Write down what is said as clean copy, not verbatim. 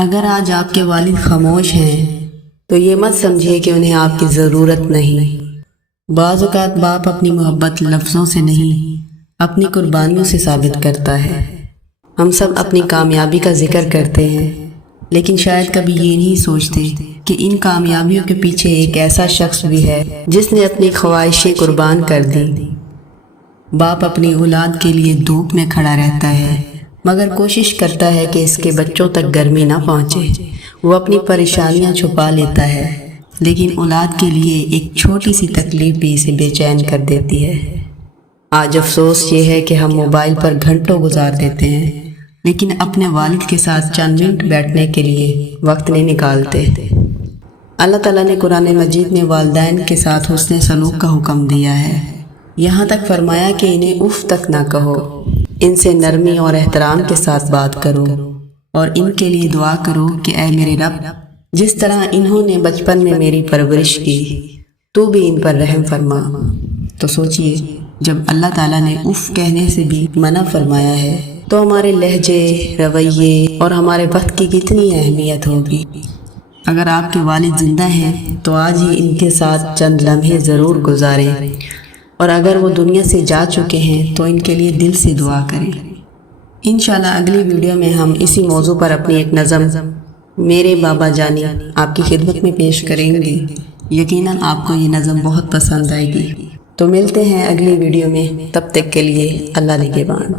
اگر آج آپ کے والد خاموش ہیں تو یہ مت سمجھیے کہ انہیں آپ کی ضرورت نہیں۔ بعض اوقات باپ اپنی محبت لفظوں سے نہیں، اپنی قربانیوں سے ثابت کرتا ہے۔ ہم سب اپنی کامیابی کا ذکر کرتے ہیں، لیکن شاید کبھی یہ نہیں سوچتے کہ ان کامیابیوں کے پیچھے ایک ایسا شخص بھی ہے جس نے اپنی خواہشیں قربان کر دی۔ باپ اپنی اولاد کے لیے دھوپ میں کھڑا رہتا ہے، مگر کوشش کرتا ہے کہ اس کے بچوں تک گرمی نہ پہنچے۔ وہ اپنی پریشانیاں چھپا لیتا ہے، لیکن اولاد کے لیے ایک چھوٹی سی تکلیف بھی اسے بے چین کر دیتی ہے۔ آج افسوس یہ ہے کہ ہم موبائل پر گھنٹوں گزار دیتے ہیں، لیکن اپنے والد کے ساتھ چند منٹ بیٹھنے کے لیے وقت نہیں نکالتے۔ اللہ تعالیٰ نے قرآن مجید میں والدین کے ساتھ حسن سلوک کا حکم دیا ہے، یہاں تک فرمایا کہ انہیں اف تک نہ کہو، ان سے نرمی اور احترام کے ساتھ بات کرو اور ان کے لیے دعا کرو کہ اے میرے رب، جس طرح انہوں نے بچپن میں میری پرورش کی، تو بھی ان پر رحم فرما۔ تو سوچئے، جب اللہ تعالیٰ نے اف کہنے سے بھی منع فرمایا ہے تو ہمارے لہجے، رویے اور ہمارے وقت کی کتنی اہمیت ہوگی۔ اگر آپ کے والد زندہ ہیں تو آج ہی ان کے ساتھ چند لمحے ضرور گزاریں، اور اگر وہ دنیا سے جا چکے ہیں تو ان کے لیے دل سے دعا کریں۔ انشاءاللہ اگلی ویڈیو میں ہم اسی موضوع پر اپنی ایک نظم میرے بابا جانی آپ کی خدمت میں پیش کریں گے۔ یقیناً آپ کو یہ نظم بہت پسند آئے گی۔ تو ملتے ہیں اگلی ویڈیو میں، تب تک کے لیے اللہ نگہبان۔